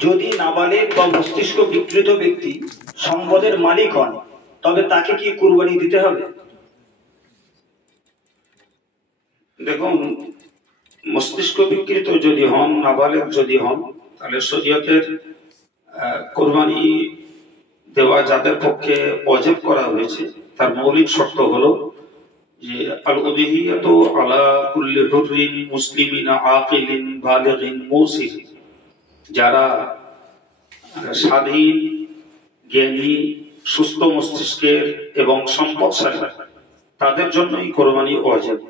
যদি নাবালেগ বা মস্তিষ্ক বিকৃত ব্যক্তি সম্পদের মালিক হন তবে তাকে কি কুরবানি দিতে হবে? দেখুন, মস্তিষ্ক বিকৃত যদি হন, নাবালেগ যদি হন, তাহলে শরীয়তের কুরবানি দেওয়া যাদের পক্ষে ওয়াজিব করা হয়েছে তার মৌলিক শর্ত হলো যে আল উযহিয়াতু আলা কুল্লি হুররিন মুসলিমিন আকিলিন বালিগিন মুসির, যারা স্বাধীন, জ্ঞানী, সুস্থ মস্তিষ্কের এবং সম্পদশালী তাদের জন্যই কোরবানি ওয়াজিব।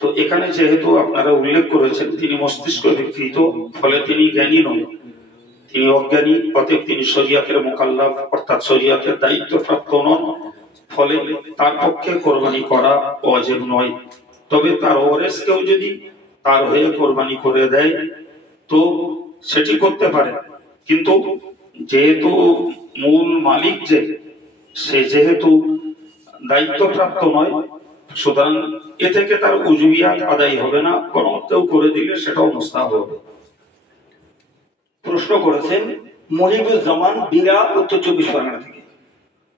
তো এখানে যেহেতু আপনারা উল্লেখ করেছেন তিনি মস্তিষ্ক বিকৃত, ফলে তিনি জ্ঞানী নন, তিনি অজ্ঞানী, অতএব তিনি শরীয়তের মুকাল্লাফ অর্থাৎ শরীয়তের দায়িত্বপ্রাপ্ত নন, ফলে তার পক্ষে কোরবানি করা ওয়াজিব নয়। তবে তার ওয়ারিস কেউ যদি তার হয়ে কোরবানি করে দেয় তো সেটি করতে পারে, কিন্তু যেহেতু মূল মালিক সে যেহেতু দায়িত্বপ্রাপ্ত নয়, সুতরাং এ থেকে তার উজুবিয়াত আদায় হবে না, বরং কেউ করে দিলে সেটাও মুস্তাহাব হবে। প্রশ্ন করেছেন মহিবুজ্জামান বিরা, উত্তর 24 পরগনা থেকে।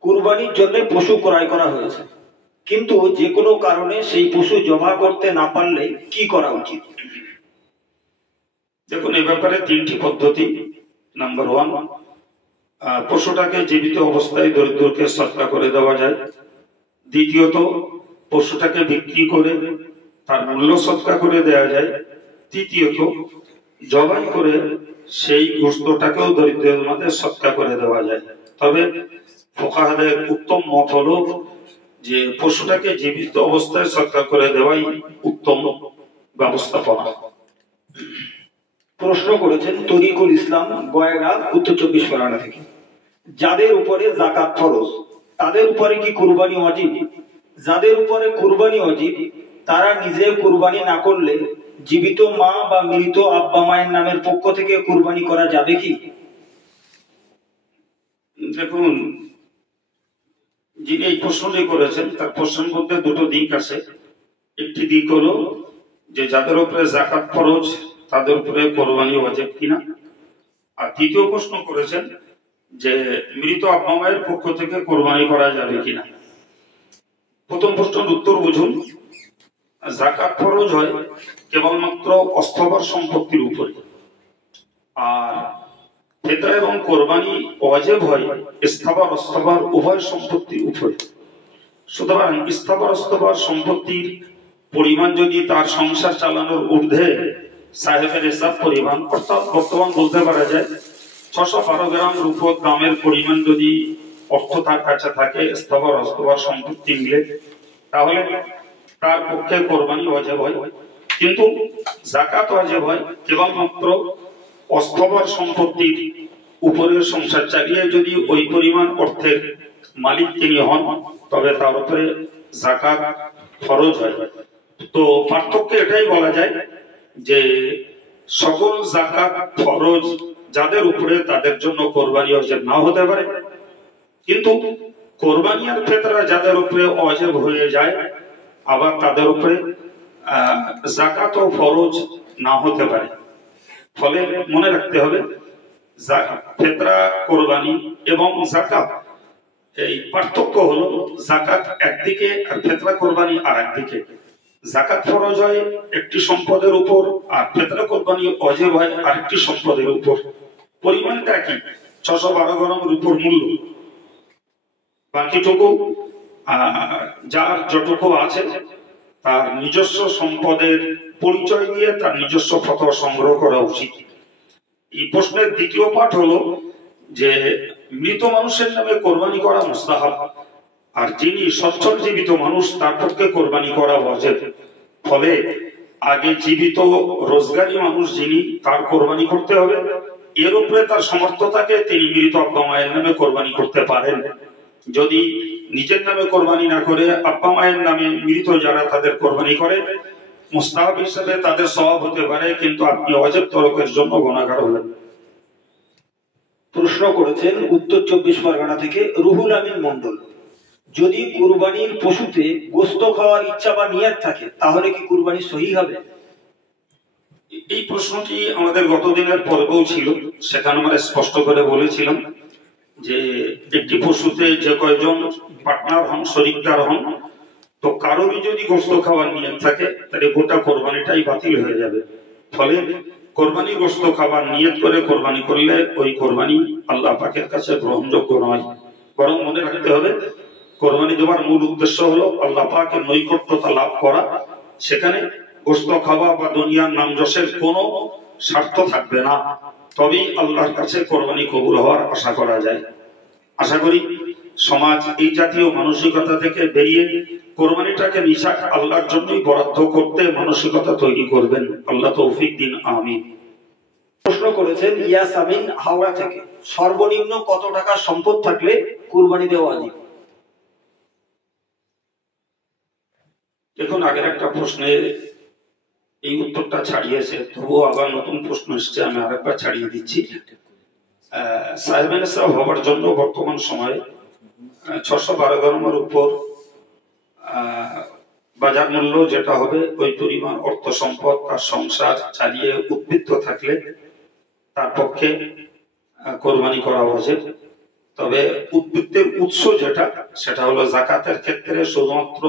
কুরবানির জন্য পশু ক্রয় করা হয়েছে, কিন্তু যে কোনো কারণে সেই পশু জবাহ করতে না পারলে কি করা উচিত? দেখুন, এই ব্যাপারে তিনটি পদ্ধতি। নাম্বার 1, পশুটাকে জীবিত অবস্থায় দরিদ্রকে সদকা করে দেওয়া যায়। দ্বিতীয়ত, পশুটাকে বিক্রি করে তার মূল্য সদকা করে দেওয়া যায়। তৃতীয়ত, জবাই করে সেই গোশতটাকেও দরিদ্রের মধ্যে সদকা করে দেওয়া যায়। তবে ফুকাহাদের উত্তম মত হলো যে পশুটাকে জীবিত অবস্থায় সদকা করে দেওয়াই উত্তম ব্যবস্থাপনা। প্রশ্ন করেছেন তরিকুল ইসলাম, গয়রা, উত্তর 24 পরগনা থেকে। যাদের উপরে যাকাত ফরজ তাদের উপরে কি কুরবানি ওয়াজিব? যাদের উপরে কুরবানি ওয়াজিব তারা নিজে কুরবানি না করলে জীবিত মা বা মৃত আব্বা মায়ের নামের পক্ষ থেকে কুরবানি করা যাবে কি? দেখুন, যিনি এই প্রশ্নটি করেছেন তার প্রশ্নের মধ্যে দুটো দিক আছে। একটি দিক হলো যে যাদের উপরে যাকাত ফরজ তাদের উপরে কোরবানি ওয়াজিব কিনা, আর দ্বিতীয় প্রশ্ন করেছেন যে মৃত আব্বা মায়ের পক্ষ থেকে কোরবানি করা যাবে কিনা। প্রথম প্রশ্নের উত্তর বুঝুন। যাকাত ফরজ হয় কেবলমাত্র অস্থবর সম্পত্তির উপরে, আর ফিতরা এবং কোরবানি ওয়াজিব হয় স্থাবর অস্থবর উভয় সম্পত্তির উপরে। সুতরাং স্থাবর অস্থবর সম্পত্তির পরিমাণ যদি তার সংসার চালানোর ঊর্ধ্বে সাহেবের হিসাব পরিমাণ, অর্থাৎ বর্তমান বলতে পারা যায় 612 গ্রাম রূপক দামের পরিমাণ যদি অর্থ তার কাছে থাকে স্থাবর অস্থবর সম্পত্তি মিলে, তাহলে তার পক্ষে কোরবানি ওয়াজিব হয়। কিন্তু যাকাত ওয়াজিব হয় কেবলমাত্র অস্থবর সম্পত্তির উপরের সংসার চালিয়ে যদি ওই পরিমাণ অর্থের মালিক তিনি হন, তবে তার উপরে যাকাত ফরজ হয়। তো পার্থক্য এটাই বলা যায় যে সকল যাকাত ফরজ যাদের উপরে তাদের জন্য কোরবানি ওয়াজিব নাও হতে পারে, কিন্তু কোরবানি আর ফিতরা যাদের উপরে ওয়াজিব হয়ে যায় আবার তাদের উপরে যাকাত ও ফরজ না হতে পারে। ফলে মনে রাখতে হবে ফিতরা, কোরবানি এবং যাকাত এই পার্থক্য হলো যাকাত একদিকে আর ফিতরা কোরবানি আর একদিকে। যাকাত ফরজ হয় একটি সম্পদের উপর আর ফিতরা কোরবানি ওয়াজিব হয় আরেকটি সম্পদের উপর। পরিমাণটা কি? 612 গ্রাম রূপোর মূল্য, বাকিটুকু যার যতটুকু আছে তার নিজস্ব সম্পদের পরিচয় দিয়ে তার নিজস্ব ফতোয়া সংগ্রহ করা উচিত। এই প্রশ্নের দ্বিতীয় পাঠ হলো যে মৃত মানুষের নামে কোরবানি করা মুস্তাহাব, আর যিনি সচ্ছল জীবিত মানুষ তার পক্ষে কোরবানি করা ওয়াজিব। ফলে আগে জীবিত রোজগারি মানুষ যিনি তার কোরবানি করতে হবে, এর উপরে তার সামর্থ্য থাকে তিনি মৃত আব্বা মায়ের নামে কোরবানি করতে পারেন। যদি নিজের নামে কোরবানি না করে আব্বা মায়ের নামে মৃত যারা তাদের কোরবানি করে, মুস্তাহাব হিসেবে তাদের সওয়াব হতে পারে, কিন্তু আপনি ওয়াজিব তরকের জন্য গুনাহগার হবেন। প্রশ্ন করেছেন উত্তর 24 পরগনা থেকে রুহুল আমিন মন্ডল। যদি কুরবানির পশুতে গোশত খাওয়ার ইচ্ছা বা নিয়ত থাকে তাহলে কি কুরবানি সহিহ হবে? এই প্রশ্নটি আমাদের গতদিনের পর্বেও ছিল, সেখানে আমরা স্পষ্ট করে বলেছিলাম যে একটি পশুতে যে কয়জন পার্টনার হন, শরীকদার হন, তো কারোরই যদি গোশত খাওয়ার নিয়ত থাকে তাহলে গোটা কোরবানিটাই বাতিল হয়ে যাবে। ফলে কোরবানি গোশত খাবার নিয়ত করে কোরবানি করলে ওই কোরবানি আল্লাহ পাকের কাছে গ্রহণযোগ্য নয়। বরং মনে রাখতে হবে কোরবানি দেওয়ার মূল উদ্দেশ্য হলো আল্লাহ পাকের নৈকট্যতা লাভ করা। সেখানে গোশত খাওয়া বা দুনিয়ার নাম যশের কোনো স্বার্থ থাকবে না, তবেই আল্লাহর কাছে কোরবানি কবুল হওয়ার আশা করা যায়। আশা করি সমাজ এই জাতীয় মানসিকতা থেকে বেরিয়ে কোরবানিটাকে নিছক আল্লাহর জন্যই বরাদ্দ করতে মানসিকতা তৈরি করবেন। আল্লাহ তৌফিক দিন, আমিন। প্রশ্ন করেছেন ইয়াসামিন হাওড়া থেকে, সর্বনিম্ন কত টাকা সম্পদ থাকলে কুরবানি দেওয়া ওয়াজিব? দেখুন, আগের একটা প্রশ্নে এই উত্তরটা ছাড়িয়েছে, তবুও আবার নতুন প্রশ্ন এসছে, আমি আরেকবার ছাড়িয়ে দিচ্ছি। সাহেবেন সাহেব হবার জন্য বর্তমান সময়ে 612 গ্রামের উপর বাজার মূল্য যেটা হবে, ওই পরিমাণ অর্থ সম্পদ তার সংসার চালিয়ে উদ্বৃত্ত থাকলে তার পক্ষে কোরবানি করা উচিত। তবে উদ্বৃত্তের উৎস যেটা, সেটা হলো যাকাতের ক্ষেত্রে শুধুমাত্র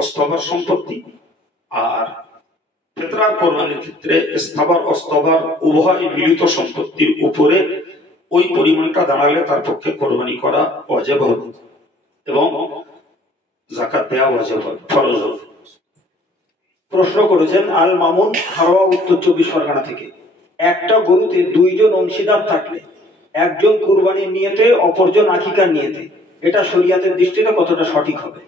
অস্তবার সম্পত্তি, আর ফিতরার কোরবানির ক্ষেত্রে স্থাবর অস্তবার উভয় মিলিত সম্পত্তির উপরে ওই পরিমাণটা দাঁড়ালে তার পক্ষে কোরবানি করা ওয়াজিব হবে এবং যাকাত দেওয়া ওয়াজিব হবে, ফরজ হবে। প্রশ্ন করেছেন আল মামুন হাওড়া, উত্তর 24 পরগনা থেকে, একটা গরুতে 2 জন অংশীদার থাকলে একজন কুরবানির নিয়তে অপরজন আকিকার নিয়তে, এটা শরীয়তের দৃষ্টিতে কতটা সঠিক হবে?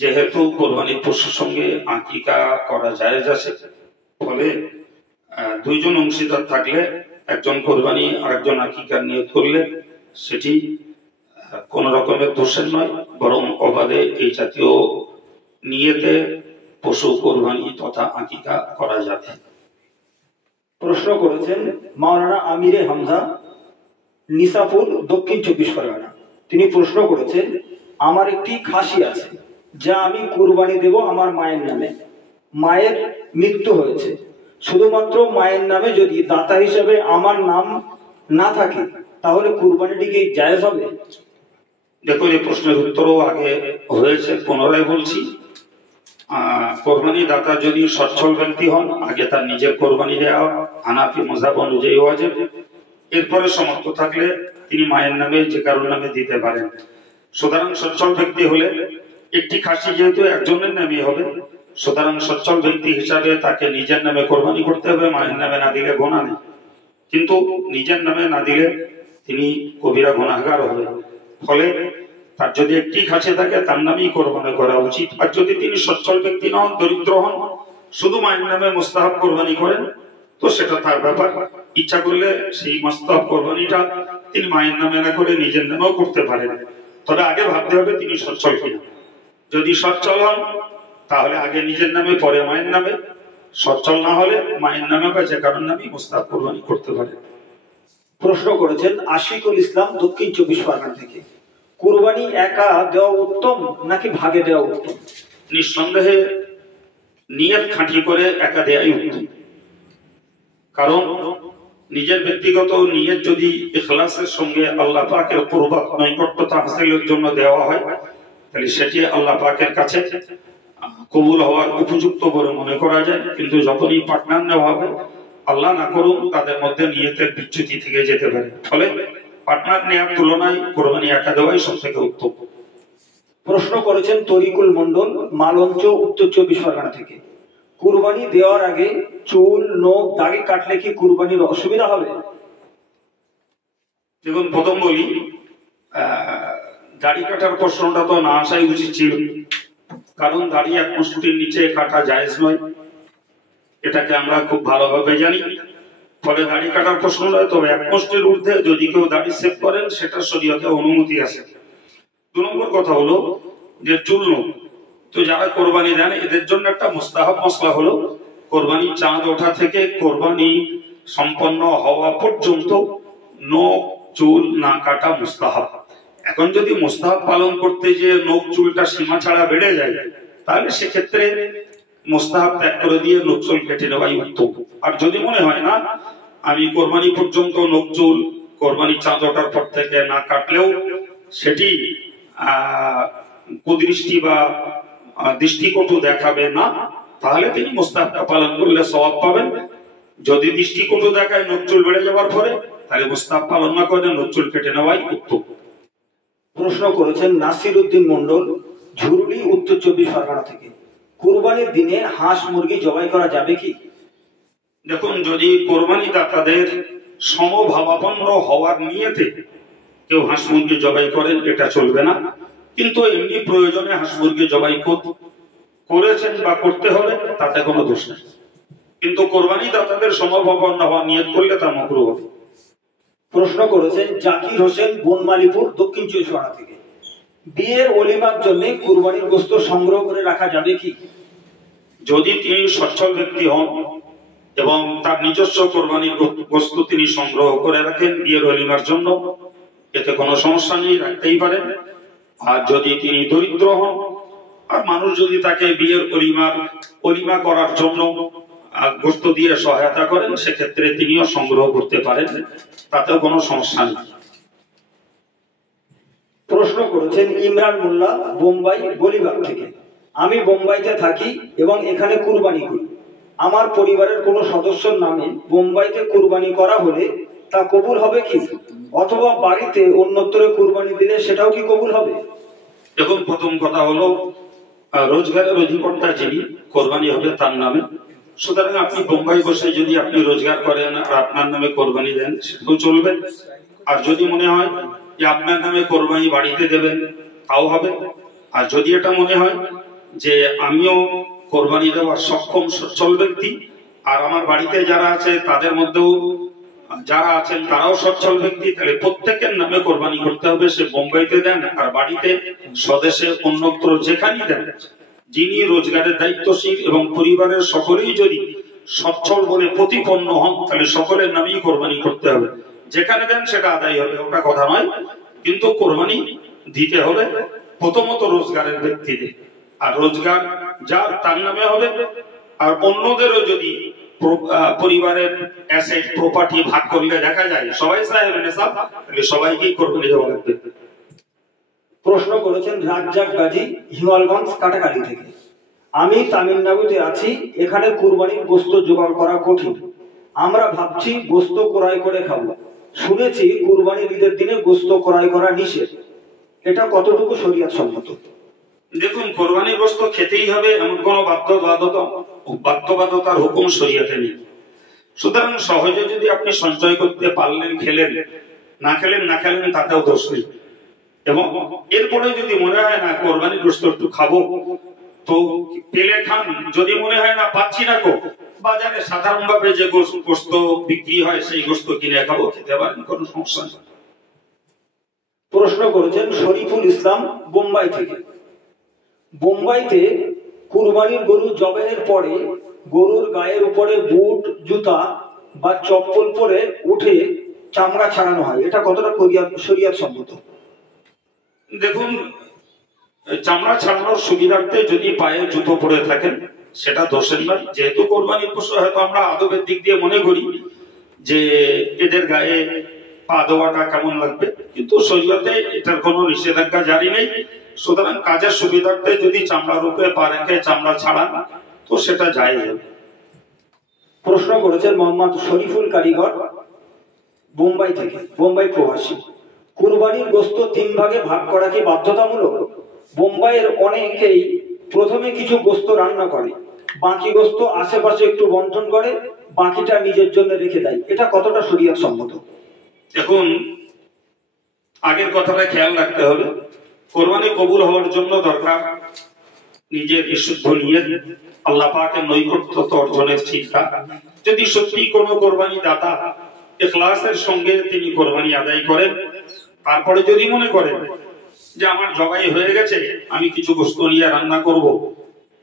যেহেতু কোরবানির পশুর সঙ্গে আকিকা করা জায়েজ আছে, ফলে 2 জন অংশীদার থাকলে একজন কোরবানি আর একজন আকিকার নিয়ত করলে সেটি কোন রকমের দোষের নয়, বরং অবাধে এই জাতীয় নিয়তে পশু কোরবানি তথা আকিকা করা যাবে। প্রশ্ন করেছেন মাওলানা আমিরে হামজা, নিসাপুর, দক্ষিণ 24 পরগনা। তিনি প্রশ্ন করেছেন, আমার একটি খাসি আছে যা আমি কুরবানি দেব আমার মায়ের নামে। মায়ের মৃত্যু হয়েছে, শুধুমাত্র মায়ের নামে যদি দাতা হিসেবে আমার নাম না থাকে তাহলে কুরবানিটি কি জায়েজ হবে? দেখো, এই প্রশ্নের উত্তরও আগে হয়েছে, পুনরায় বলছি। কোরবানি দাতা যদি সচ্ছল ব্যক্তি হন, আগে তার নিজের কোরবানি দেওয়া হানাফি মাযহাব অনুযায়ী ওয়াজিব। এরপরে সমর্থ থাকলে তিনি মায়ের নামে যে কারোর নামে দিতে পারেন। সুতরাং সচ্ছল ব্যক্তি হলে একটি খাসি যেহেতু একজনের নামে হবে, সুতরাং সচ্ছল ব্যক্তি হিসাবে তাকে নিজের নামে কোরবানি করতে হবে, মায়ের নামে না দিলে গুনাহ নেই। কিন্তু নিজের নামে না দিলে তিনি কবিরা গুনাহগার হবে। ফলে তার যদি একটি খাসি থাকে তার নামেই কোরবানি করা উচিত। আর যদি তিনি সচ্ছল ব্যক্তি নন, দরিদ্র হন, শুধু মায়ের নামে মুস্তাহাব কোরবানি করেন, তো সেটা তার ব্যাপার। ইচ্ছা করলে সেই মুস্তাহাব কোরবানিটা তিনি মায়ের নামে না করে নিজের নামেও করতে পারেন। তবে আগে ভাবতে হবে তিনি সচ্ছল কিনা। যদি সচ্ছল হন তাহলে আগে নিজের নামে পরে মায়ের নামে, সচ্ছল না হলে মায়ের নামে বা যে কারোর নামে মুস্তাহাব কোরবানি করতে পারে। প্রশ্ন করেছেন আশিকুল ইসলাম, দক্ষিণ 24 পরগনা থেকে, কুরবানি একা দেওয়া উত্তম নাকি ভাগে দেওয়া উত্তম? নিঃসন্দেহে নিয়ত খাঁটি করে একা দেয়াই উত্তম। কারণ নিজের ব্যক্তিগত নিয়ত যদি ইখলাসের সঙ্গে আল্লাহ পাকের কুরবাত নৈকট্যতা হাসিলের জন্য দেওয়া হয়, তাহলে সেটি আল্লাহ পাকের কাছে কবুল হওয়ার উপযুক্ত বলে মনে করা যায়। কিন্তু যখনই পার্টনার নেওয়া হবে, আল্লাহ না করুন তাদের মধ্যে নিয়তের বিচ্যুতি থেকে যেতে পারে। ফলে পার্টনার নেওয়ার তুলনায় কোরবানি একা দেওয়াই সব থেকে উত্তম। প্রশ্ন করেছেন তরিকুল মন্ডল, মালঞ্চ, উত্তর 24 পরগনা থেকে, কুরবানি দেওয়ার আগে চুল নখ দাড়ি কাটলে কি কুরবানির অসুবিধা হবে? দেখুন, প্রথম বলি, দাড়ি কাটার প্রশ্নটা তো না আসাই উচিত ছিল, কারণ দাড়ি 1 মুষ্টির নিচে কাটা জায়েজ নয়, এটাকে আমরা খুব ভালোভাবে জানি। ফলে দাড়ি কাটার প্রশ্ন নয়, তবে 1 মুষ্টির ঊর্ধ্বে যদি কেউ দাড়ি সেভ করেন সেটা শরীয়তে অনুমতি আছে। 2 নম্বর কথা হলো যে চুল নখ, তো যারা কোরবানি দেন এদের জন্য একটা মুস্তাহাব মসলা হলো কোরবানি চাঁদ ওঠা থেকে কোরবানি সম্পন্ন হওয়া পর্যন্ত নখ চুল না কাটা মুস্তাহাব। এখন যদি মুস্তাহাব পালন করতে যে নখ চুলটা সীমা ছাড়া বেড়ে যায়, তাহলে সেক্ষেত্রে মুস্তাহাব ত্যাগ করে দিয়ে নকচুল কেটে নেওয়াই উত্তম। আর যদি মনে হয় না আমি কোরবানি পর্যন্ত নকচুল কোরবানি চাঁদ ওঠার পর থেকে না কাটলেও সেটি কুদৃষ্টি বা দৃষ্টিকটু দেখাবে না, তাহলে তিনি মুস্তাহাবটা পালন করলে সওয়াব পাবেন। যদি দৃষ্টিকটু দেখায় নকচুল বেড়ে যাওয়ার পরে, তাহলে মুস্তাহাব পালন না করে নকচুল কেটে নেওয়াই উত্তম। প্রশ্ন করেছেন নাসির উদ্দিন মন্ডল, ঝুরুলি, উত্তর 24 পরগনা থেকে। কুরবানির দিনে হাঁস মুরগি জবাই করা যাবে কি? দেখুন, যদি কোরবানি দাতাদের সমভাবাপন্ন হওয়ার নিয়তে কেউ হাঁস মুরগি জবাই করেন, এটা চলবে না। কিন্তু এমনি প্রয়োজনে হাঁস মুরগি জবাই করেছেন বা করতে হবে, তাতে কোনো দোষ নেই। কিন্তু কোরবানি দাতাদের সমভাবাপন্ন হওয়ার নিয়ত করলে তা মাকরুহ হবে। প্রশ্ন করেছেন জাকির হোসেন, বনমালীপুর, দক্ষিণ 24 পরগনা থেকে। বিয়ের অলিমার জন্য কুরবানির গোশত সংগ্রহ করে রাখা যাবে কি? যদি তিনি সচ্ছল ব্যক্তি হন এবং তার নিজস্ব কোরবানির গোশত তিনি সংগ্রহ করে রাখেন বিয়ের অলিমার জন্য, এতে কোনো সমস্যা নেই, রাখতেই পারেন। আর যদি তিনি দরিদ্র হন আর মানুষ যদি তাকে বিয়ের অলিমা করার জন্য গোশত দিয়ে সহায়তা করেন, সেক্ষেত্রে তিনিও সংগ্রহ করতে পারেন, তাতেও কোনো সমস্যা নেই। প্রশ্ন করেছেন ইমরান মোল্লা, বোম্বাই গলিবাগ থেকে। আমি বোম্বাইতে থাকি এবং এখানে কুরবানি করি। আমার পরিবারের কোনো সদস্যর নামে বোম্বাইতে কুরবানি করা হলে তা কবুল হবে কি? অথবা বাড়িতে অন্যত্র কুরবানি দিলে সেটাও কি কবুল হবে? এখন প্রথম কথা হলো, রোজগারের অধিকর্তা যিনি, কোরবানি হবে তার নামে। সুতরাং আপনি বোম্বাই বসে যদি আপনি রোজগার করেন আর আপনার নামে কোরবানি দেন, সেটাও চলবে। আর যদি মনে হয় যে আপনার নামে কোরবানি বাড়িতে দেবেন, তাও হবে। আর যদি এটা মনে হয় যে আমিও কোরবানি দেওয়ার সক্ষম সচ্ছল ব্যক্তি আর আমার বাড়িতে যারা আছে তাদের মধ্যেও যারা আছেন তারাও সচ্ছল ব্যক্তি, তাহলে প্রত্যেকের নামে কোরবানি করতে হবে। সে বোম্বাইতে দেন আর বাড়িতে, স্বদেশে, অন্যত্র যেখানেই দেন, যিনি রোজগারের দায়িত্বশীল এবং পরিবারের সকলেই যদি সচ্ছল বলে প্রতিপন্ন হন, তাহলে সকলের নামেই কোরবানি করতে হবে। যেখানে দেন সেটা আদায় হবে, ওটা কথা নয়। কিন্তু কোরবানি দিতে হবে প্রথমত রোজগারের ব্যক্তিদের, আর রোজগার যার তার নামে হবে। আর অন্যদেরও যদি পরিবারের অ্যাসেট প্রপার্টি ভাগ করলে দেখা যায় সবাই সাহেব নেশাব, তাহলে সবাইকেই কোরবানি দেওয়া লাগবে। প্রশ্ন করেছেন রাজ্জাক গাজী, হিমালগঞ্জ কাটাকালি থেকে। আমি তামিলনাড়ুতে আছি, এখানে কুরবানির গোশত জোগাড় করা কঠিন। আমরা ভাবছি গোশত ক্রয় করে খাবো। শুনেছি কুরবানির ঈদের দিনে গোশত ক্রয় করা নিষেধ, এটা কতটুকু শরীয়ত সম্মত? দেখুন, কোরবানির গোশত খেতেই হবে এমন কোন বাধ্যবাধকতার হুকুম শরীয়তে নেই। সুতরাং সহজে যদি আপনি সঞ্চয় করতে পারলেন, খেলেন, না খেলেন তাতেও দোষ নেই। এবং এরপরে যদি মনে হয় না কোরবানির গোশত একটু খাবো, তো পেলে খান। যদি মনে হয় না পাচ্ছি না, বাজারে সাধারণ ভাবে যে গোশত বিক্রি হয় সেই গোশত কিনে খাবো, খেতে পারেন, কোনো সমস্যা নেই। প্রশ্ন করেছেন শরীফুল ইসলাম, বোম্বাই থেকে। বোম্বাইতে কুরবানির গরু জবাইয়ের পরে গরুর গায়ের উপরে বুট, জুতা বা চপ্পল পরে উঠে চামড়া ছাড়ানো হয়, এটা কতটা শরীয়ত সম্মত? দেখুন, চামড়া ছাড়ানোর সুবিধার্থে যদি পায়ে জুতো পরে থাকেন সেটা দোষের নয়। যেহেতু কোরবানির পশু, হয়তো আমরা আদবের দিক দিয়ে মনে করি যে এদের গায়ে পা দেওয়াটা কেমন লাগবে, কিন্তু শরীয়তে এটার কোনো নিষেধাজ্ঞা জারি নেই। সুতরাং কাজের সুবিধার্থে যদি চামড়ার উপরে পা রেখে চামড়া ছাড়ান, তো সেটা জায়েজ হবে। প্রশ্ন করেছেন মোহাম্মদ শরীফুল কারিগর, বোম্বাই থেকে, বোম্বাই প্রবাসী। কুরবানির গোশত 3 ভাগে ভাগ করা কি বাধ্যতামূলক? বোম্বাইয়ের অনেকেই প্রথমে কিছু গোশত রান্না করে, বাকি গোশত আশেপাশে একটু বন্টন করে, বাকিটা নিজের জন্য রেখে দেয়, এটা কতটা শরীয়ত সম্মত? এখন আগের কথাটা খেয়াল রাখতে হবে। কোরবানি কবুল হওয়ার জন্য দরকার নিজের বিশুদ্ধ নিয়ত, আল্লাহ পাকের নৈকট্য অর্জনের চিন্তা। যদি সত্যি কোনো কোরবানি দাতা ইখলাসের সঙ্গে তিনি কোরবানি আদায় করেন, তারপরে যদি মনে করেন যে আমার জবাই হয়ে গেছে, আমি কিছু গোশত নিয়ে রান্না করব,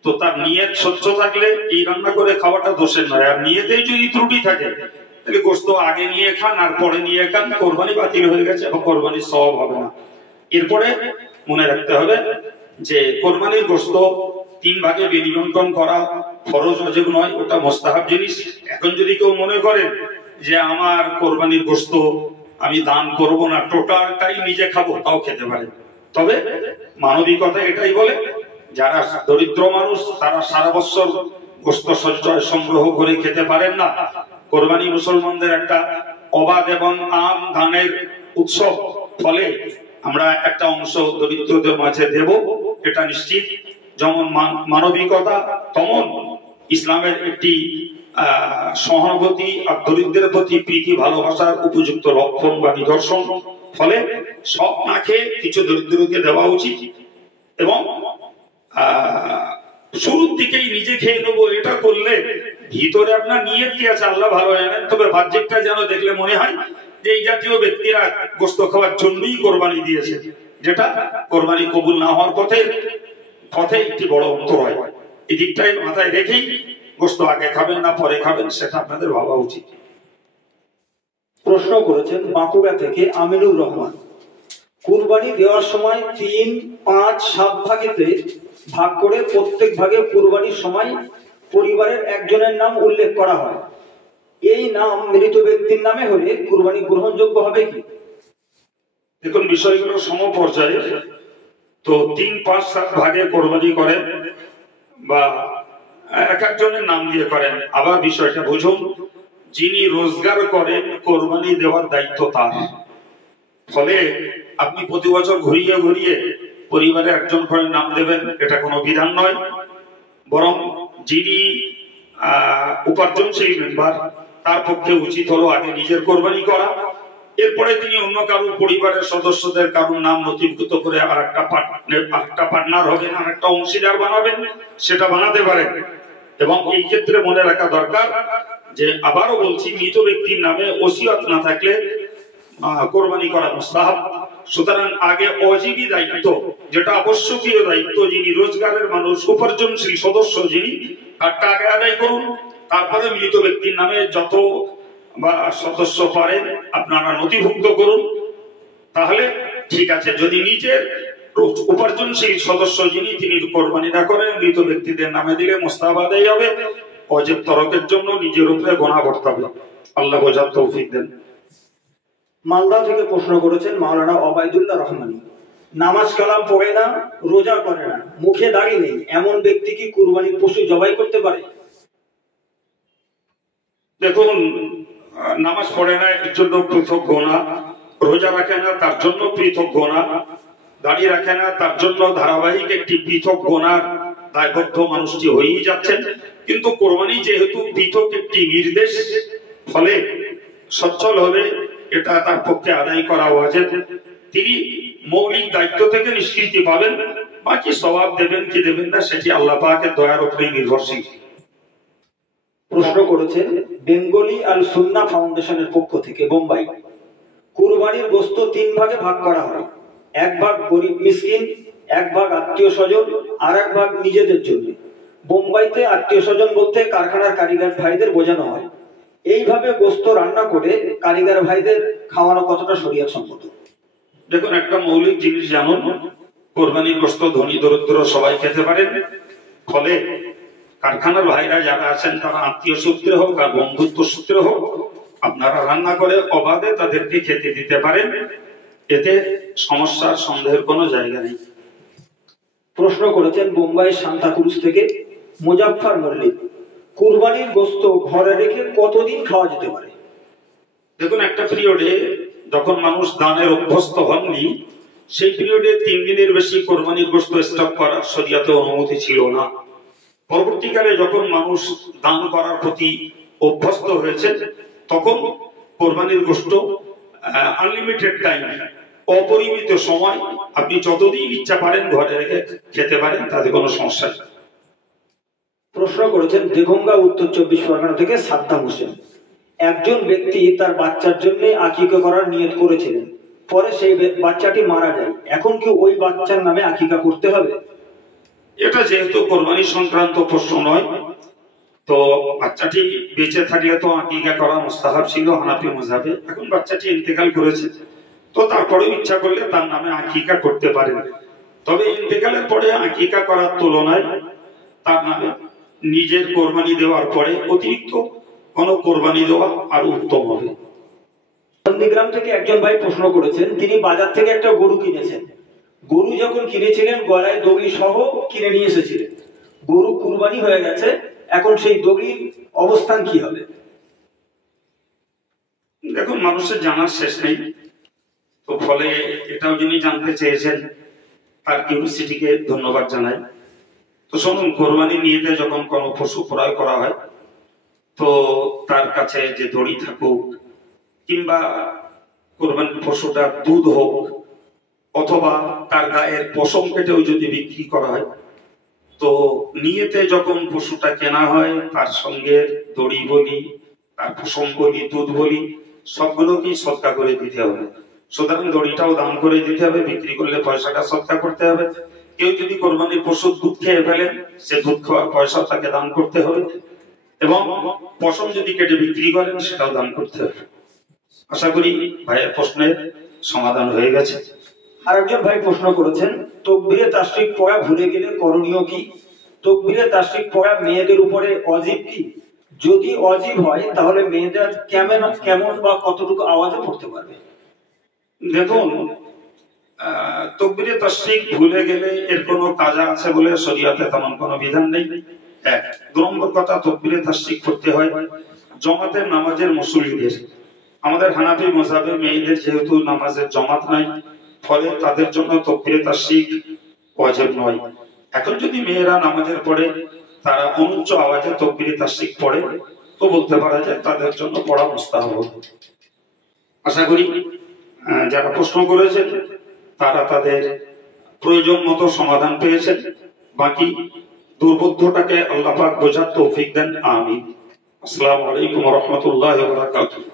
তো তার নিয়ত স্বচ্ছ থাকলে এই রান্না করে খাওয়াটা দোষের নয়। আর নিয়তেই যদি ত্রুটি থাকে, তাহলে গোশত আগে নিয়ে খান আর পরে নিয়ে খান, কোরবানি বাতিল হয়ে গেছে এবং কোরবানির সওয়াব হবে না। এরপরে মনে রাখতে হবে যে কোরবানির গোশত 3 ভাগে বিনিবন্টন করা ফরজ ওয়াজিব নয়, ওটা মুস্তাহাব জিনিস। এখন যদি কেউ মনে করে যে আমার কোরবানির গোশত আমি দান করব না, টোটালটাই নিজে খাবো, তাও খেতে পারে। তবে মানবিকতা এটাই বলে, যারা দরিদ্র মানুষ তারা সারা বছর গোশত সঞ্চয় সংগ্রহ করে খেতে পারেন না, কোরবানি মুসলমানদের একটা অবাধ এবং আম দানের উৎসব, ফলে আমরা একটা অংশ দরিদ্রদের মাঝে দেব, এটা নিশ্চিত। যেমন মানবিকতা, তেমন ইসলামের একটি সহানুভূতি আর দরিদ্রের প্রতি প্রীতি ভালোবাসার উপযুক্ত লক্ষণ বা নিদর্শন। ফলে সব না খেয়ে কিছু দরিদ্রকে দেওয়া উচিত। এবং শুরুর দিকেই নিজে খেয়ে নেবো এটা করলে ভিতরে আপনার নিয়ত কি আছে আল্লাহ ভালো জানেন, তবে বাহ্যিকটা যেন দেখলে মনে হয় যে এই জাতীয় ব্যক্তিরা গোশত খাওয়ার জন্যই কোরবানি দিয়েছে, যেটা কোরবানি কবুল না হওয়ার পথে একটি বড় অন্তর হয়। এই দিকটাই মাথায় রেখেই গোশত আগে খাবেন না পরে খাবেন সেটা আপনাদের ভাবা উচিত। প্রশ্ন করেছেন বাঁকুড়া থেকে আমিনুর রহমান, কুরবানি দেওয়ার সময় 3, 5, 7 ভাগেতে ভাগ করে প্রত্যেক ভাগে কুরবানির সময় পরিবারের একজনের নাম উল্লেখ করা হয়, এই নাম মৃত ব্যক্তির নামে হলে কুরবানি গ্রহণযোগ্য হবে কি? দেখুন, বিষয়গুলো সমপর্যায়ে। তো 3, 5, 7 ভাগে কোরবানি করেন বা এক একজনের নাম দিয়ে করেন। আবার বিষয়টা বুঝুন, যিনি রোজগার করেন কোরবানি দেওয়ার দায়িত্ব তার। ফলে আপনি প্রতি বছর ঘুরিয়ে ঘুরিয়ে পরিবারে একজন করে নাম দেবেন, এটা কোনো বিধান নয়। বরং যিনি উপার্জনশীল মেম্বার তার পক্ষে উচিত হলো আগে নিজের কোরবানি করা, এরপরে তিনি অন্য কারো পরিবারের সদস্যদের কারোর নাম নথিভুক্ত করে আর একটা পার্টনার হবেন, আর একটা অংশীদার বানাবেন, সেটা বানাতে পারেন। এবং এই ক্ষেত্রে মনে রাখা দরকার যে, আবারও বলছি, মৃত ব্যক্তির নামে ওসিয়ত না থাকলে কোরবানি করা মুস্তাহাব। সুতরাং আগে ওয়াজিবি দায়িত্ব, যেটা আবশ্যকীয় দায়িত্ব, যিনি রোজগারের মানুষ উপার্জনশীল সদস্য যিনি, তারটা আগে আদায় করুন। তারপরে মৃত ব্যক্তির নামে যত বা সদস্য পারেন আপনারা নথিভুক্ত করুন, তাহলে ঠিক আছে। যদি নিজের উপার্জনশীল সদস্য যিনি তিনি কোরবানি না করেন, মৃত ব্যক্তিদের নামে দিলে মুস্তাহাব আদায় হবে, ওয়াজিব তরকের জন্য নিজের উপরে গুনাহ বর্তাবে। আল্লাহ বোঝার তৌফিক দেন। মালদা থেকে প্রশ্ন করেছেন মাওলানা ওবায়দুল্লাহ রহমানী, নামাজ কালাম পড়ে না, রোজা করে না, মুখে দাড়ি নেই, এমন ব্যক্তি কি কুরবানির পশু জবাই করতে পারে? দেখুন, নামাজ পড়ে না এর জন্য পৃথক গুনাহ, রোজা রাখে না তার জন্য পৃথক গুনাহ, দাড়ি রাখে না তার জন্য ধারাবাহিক একটি পৃথক গুনাহর দায়বদ্ধ মানুষটি হয়েই যাচ্ছেন। কিন্তু কোরবানি যেহেতু পৃথক একটি নির্দেশ, ফলে সচ্ছল হলে এটা তার পক্ষে আদায় করা ওয়াজিব। তিনি মৌলিক দায়িত্ব থেকে নিষ্কৃতি পাবেন, বাকি সওয়াব দেবেন কি দেবেন না সেটি আল্লাহ পাকের দয়ার উপরে নির্ভরশীল। প্রশ্ন করেছেন বেঙ্গলি আল সুন্নাহ ফাউন্ডেশনের পক্ষ থেকে বোম্বাই, কুরবানির গোশত 3 ভাগে ভাগ করা হয়, 1 ভাগ গরিব মিসকিন, 1 ভাগ আত্মীয় স্বজন, আর 1 ভাগ নিজেদের জন্য। বোম্বাইতে আত্মীয় স্বজন বলতে কারখানার কারিগর ভাইদের বোঝানো হয়। এইভাবে গোশত রান্না করে কারিগর ভাইদের খাওয়ানো কতটা শরীয়ত সম্মত? দেখুন, একটা মৌলিক জিনিস জানুন, কোরবানির গোশত ধনী দরিদ্র সবাই খেতে পারেন। ফলে কারখানার ভাইরা যারা আছেন তারা আত্মীয় সূত্রে হোক আর বন্ধুত্ব সূত্রে হোক আপনারা রান্না করে অবাধে তাদেরকে খেতে দিতে পারেন, এতে সমস্যার সন্দেহের কোনো জায়গা নেই। প্রশ্ন করেছেন বোম্বাই সান্তাক্রুজ থেকে মুজাফফর মল্লিক, কুরবানির গোশত ঘরে রেখে কতদিন খাওয়া যেতে পারে? দেখুন, একটা পিরিয়ডে যখন মানুষ দানের অভ্যস্ত হননি, সেই পিরিয়ডে 3 দিনের বেশি কোরবানির গোশত স্টক করার শরীয়তে অনুমতি ছিল না। পরবর্তীকালে যখন মানুষ দান করার প্রতি অভ্যস্ত হয়েছে, তখন কোরবানির গোশত আনলিমিটেড টাইম, অপরিমিত সময় আপনি যতদিন ইচ্ছা পারেন ঘরে রেখে খেতে পারেন, তাতে কোনো সমস্যা নেই। প্রশ্ন করেছেন দেগঙ্গা উত্তর 24 পরগনা থেকে সাদ্দাম হোসেন, একজন ব্যক্তি তার বাচ্চার জন্য আকিকা করার নিয়ত করেছিলেন, পরে সেই বাচ্চাটি মারা যায়, এখন কি ওই বাচ্চার নামে আকিকা করতে হবে? এটা যেহেতু কোরবানি সংক্রান্ত প্রশ্ন নয়, তো বাচ্চাটি বেঁচে থাকলে তো আকিকা করা মুস্তাহাব ছিল হানাফি মাযহাবে। এখন বাচ্চাটি ইন্তেকাল করেছে, তো তারপরেও ইচ্ছা করলে তার নামে আকিকা করতে পারেন। তবে ইন্তেকালের পরে আকিকা করার তুলনায় তার নামে নিজের কোরবানি দেওয়ার পরে অতিরিক্ত কোনো কোরবানি দেওয়া আরো উত্তম হবে। নন্দীগ্রাম থেকে একজন ভাই প্রশ্ন করেছেন, তিনি বাজার থেকে একটা গরু কিনেছেন। গরু যখন কিনেছিলেন গলায় দড়ি সহ কিনে নিয়ে এসেছিলেন, গরু কুরবানি হয়ে গেছে, এখন সেই দড়ির অবস্থান কি হবে? দেখুন, মানুষের জানার শেষ নেই, তো ফলে এটাও যিনি জানতে চেয়েছেন তার কিউরিওসিটিকে ধন্যবাদ জানাই। তো শুনুন, কোরবানি নিয়েতে যখন কোনো পশু ক্রয় করা হয়, তো তার কাছে যে দড়ি থাকুক কিংবা কোরবানির পশুটার দুধ হোক অথবা তার গায়ের পশম কেটেও যদি বিক্রি করা হয়, তো নিয়েতে যখন পশুটা কেনা হয় তার সঙ্গে দড়ি বলি, তার পশম বলি, দুধ বলি সবগুলোকেই সৎকা করে দিতে হবে। সুতরাং দড়িটাও দান করে দিতে হবে, বিক্রি করলে পয়সাটা সৎকা করতে হবে। কেউ যদি কোরবানির পশুর দুধ খেয়ে ফেলে, সে দুধ খাওয়ার পয়সা তাকে দান করতে হবে, এবং পশম যদি কেটে বিক্রি করেন সেটাও দান করতে হবে। আশা করি ভাইয়ের প্রশ্নের সমাধান হয়ে গেছে। আরেকজন ভাই প্রশ্ন করেছেন, তাকবীরে তাশরিক পড়া ভুলে গেলে করণীয় কি? তাকবীরে তাশরিক পড়া মেয়েদের উপরে ওয়াজিব কি? যদি ওয়াজিব হয় তাহলে মেয়েদের কেমন বা কতটুকু আওয়াজে পড়তে পারবে? দেখুন, তাকবীরে তাশরিক ভুলে গেলে এর কোনো কাজা আছে বলে শরীয়তে তেমন কোনো বিধান নেই। এক নম্বর কথা, তাকবীরে তাশরিক করতে হয় জমাতের নামাজের মুসল্লিদের। আমাদের হানাফি মাযহাবে মেয়েদের যেহেতু নামাজের জমাত নাই, ফলে তাদের জন্য তাকবীরে তাশরিক ওয়াজিব নয়। এখন যদি মেয়েরা নামাজের পরে তারা অনুচ্চ আওয়াজে তাকবীরে তাশরিক পড়ে, তো বলতে পারা যায় তাদের জন্য পড়া মুস্তাহাব। আশা করি যারা প্রশ্ন করেছেন তারা তাদের প্রয়োজন মতো সমাধান পেয়েছেন। বাকি দুর্বোধ্যটাকে আল্লাহ পাক বোঝার তৌফিক দেন। আমিন। আসসালামু আলাইকুম ওয়া রাহমাতুল্লাহি ওয়া বারাকাতুহু।